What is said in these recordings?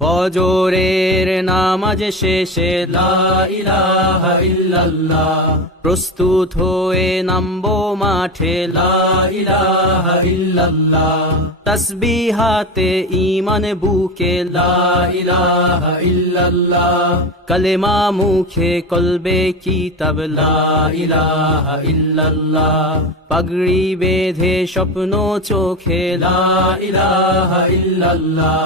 ফজরের নামাজ শেষে লা ইলাহা ইল্লাল্লাহ, প্রস্তুত হয়ে নামবো মাঠে লা ইলাহা ইল্লাল্লাহ, তাসবিহাতে ঈমান বুকে লা ইলাহা ইল্লাল্লাহ, কালেমা মুখে কলবে কিতাব লা ইলাহা ইল্লাল্লাহ, পাগড়ি বেঁধে স্বপ্ন চোখে লা ইলাহা ইল্লাল্লাহ,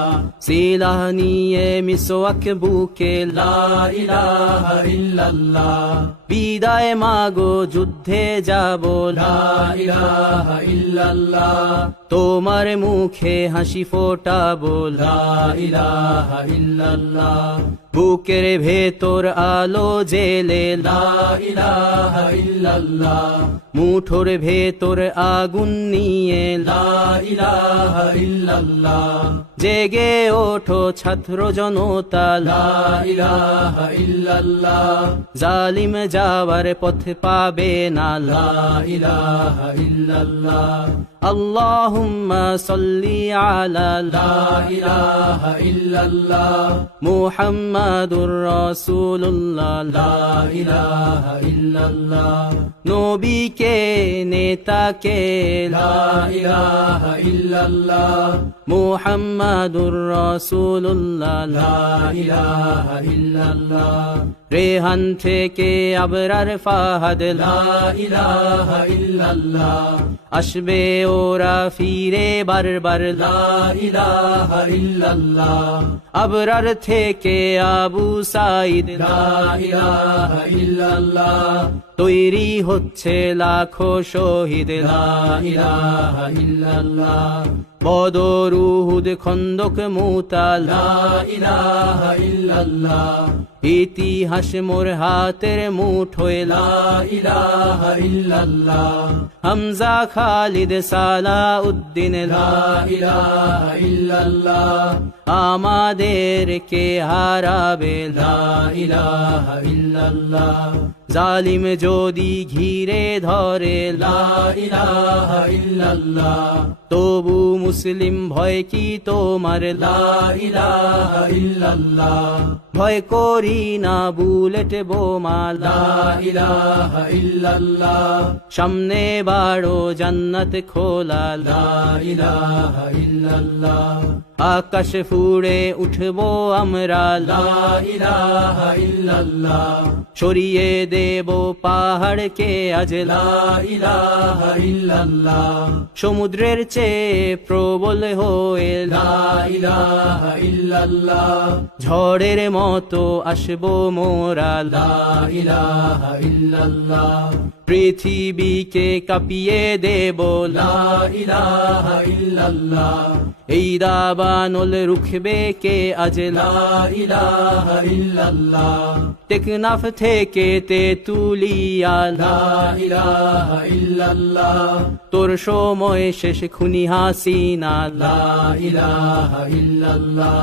সিলাহ নিয়ে মিসওয়াক বুকে লা ইলাহা ইল্লাল্লাহ, বিদায় মাগো যুদ্ধে যাব লা ইলাহা ইল্লাল্লাহ, তোমার মুখে হাসি ফোটাবো লা ইলাহা ইল্লাল্লাহ, বুকের ভেতর আলো জেলে লা ইলাহা ইল্লাল্লাহ, মুঠোর ভেতর আগুন নিয়ে লা ইলাহা ইল্লাল্লাহ, জেগে ওঠো ছাত্র জনতা লা ইলাহা ইল্লাল্লাহ, জালিম যাওয়ার পথ পাবে না লা ইলাহা ইল্লাল্লাহ, আল্লাহুম্মা সাল্লি আলা লা ইলাহা ইল্লাল্লাহ, মুহাম্মাদুর রাসূলুল্লাহ লা ইলাহা ইল্লাল্লাহ, নবীকে নেতাকে লা ইলাহা ইল্লাল্লাহ, মুহাম্মাদুর রাসূলুল্লাহ লা ইলাহা ইল্লাল্লাহ, রেহান থেকে আবরার ফাহাদ লা ইলাহা ইল্লাল্লাহ, আসবে ওরা ফিরে বারবার লা ইলাহা ইল্লাল্লাহ, আবরার থেকে আবু সাঈদ লা ইলাহা ইল্লাল্লাহ, তৈরি হচ্ছে লাখো শহীদ লা ইলাহা ইল্লাল্লাহ, বদর উহুদ খন্দক মুতা লা ইলাহা ইল্লাল্লাহ, ইতিহাস মোর হাতের মুঠোয় লা ইলাহা ইল্লাল্লাহ, হামজা খালিদ সালাউদ্দিন লা ইলাহা ইল্লাল্লাহ, আমাদেরকে হারাবে লা ইলাহা ইল্লাল্লাহ, জালিম যদি ঘিরে ধরে লা ইলাহা ইল্লাল্লাহ, তবু মুসলিম ভয় কি তোমার লা ইলাহা ইল্লাল্লাহ, ভয় করি না বুলেট বোমা লা ইলাহা ইল্লাল্লাহ, সামনে বাড়ো জান্নাত খোলা লা ইলাহা ইল্লাল্লাহ, আকাশ ফুড়ে উঠবো আমরা লা ইলাহা ইল্লাল্লাহ, সরিয়ে দেব পাহাড়কে আজ লা ইলাহা ইল্লাল্লাহ, সমুদ্রের চেয়ে প্রবল হয়ে লা ইলাহা ইল্লাল্লাহ, ঝড়ের মতো আসবো মোরা লা ইলাহা ইল্লাল্লাহ, পৃথিবীকে কাঁপিয়ে দেব লা ইলাহা ইল্লাল্লাহ, এই দাবানল রুখবে কে আজ লা ইলাহা ইল্লাল্লাহ, টেকনাফ থেকে তেতুলিয়া লা ইলাহা ইল্লাল্লাহ, তোর সময় শেষ খুনি হাসিনা লা ইলাহা ইল্লাল্লাহ,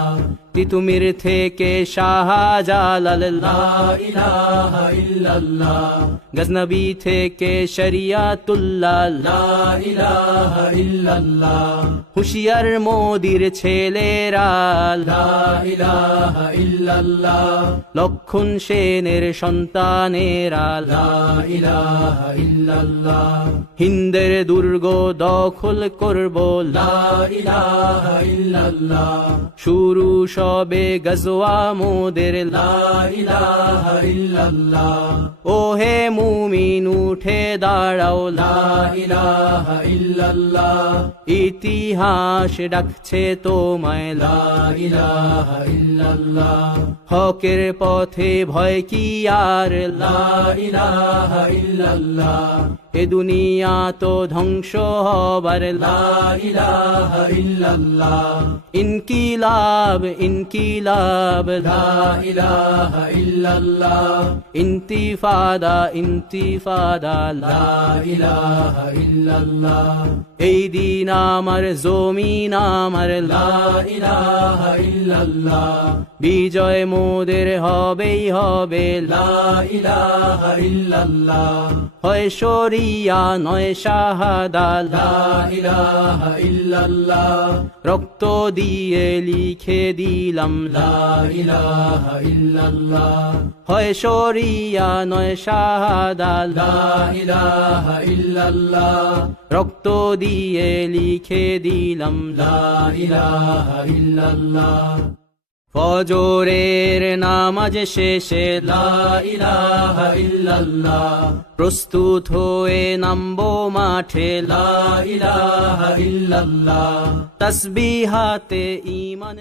তিতুমির থেকে শাহজালাল লা ইলাহা ইল্লাল্লাহ, গজনবী থেকে শরিয়াতুল্লাহ লা ইলাহা ইল্লাল্লাহ, হুশিয়ার মোদির ছেলেরা লা ইলাহা ইল্লাল্লাহ, লক্ষণ সেনের সন্তানেরা লা ইলাহা ইল্লাল্লাহ, হিন্দের দুর্গ দখল করব লা ইলাহা ইল্লাল্লাহ, শুরু সবে গজওয়া মোদের লা ইলাহা ইল্লাল্লাহ, ওহে মুমিন উঠে দাঁড়াও লা ইলাহা ইল্লাল্লাহ, ইতিহাস ডাকছে তোমায় লা ইলাহা ইল্লাল্লাহ, হকের পথে ভয় কি আর লা ইলাহা ইল্লাল্লাহ, এ দুনিয়া তো ধ্বংস হবার লা ইলাহা ইল্লাল্লাহ, ইনকিলাব ইনকিলাব লা ইলাহা ইল্লাল্লাহ, ইন্তিফাদা ইন্তিফাদা লা ইলাহা ইল্লাল্লাহ, এই দিন আমার জমিন আমার লা ইলাহা ইল্লাল্লাহ, বিজয় মোদের হবেই হবে লা ইলাহা ইল্লাল্লাহ, হয় শরী শরিয়া নয় শাহাদা লা ইলাহা ইল্লাল্লাহ রক্ত দিয়ে লিখে দিলাম লা ইলাহা ইল্লাল্লাহ হয় শরিয়া নয় শাহাদা লা ইলাহা ইল্লাল্লাহ রক্ত দিয়ে লিখে দিলাম লা ইলাহা ইল্লাল্লাহ ফজরের নামাজ শেষে লা ইলাহা ইল্লাল্লাহ প্রস্তুত হয়ে নামবো মাঠে লা ইলাহা ইল্লাল্লাহ তাসবিহাতে ঈমান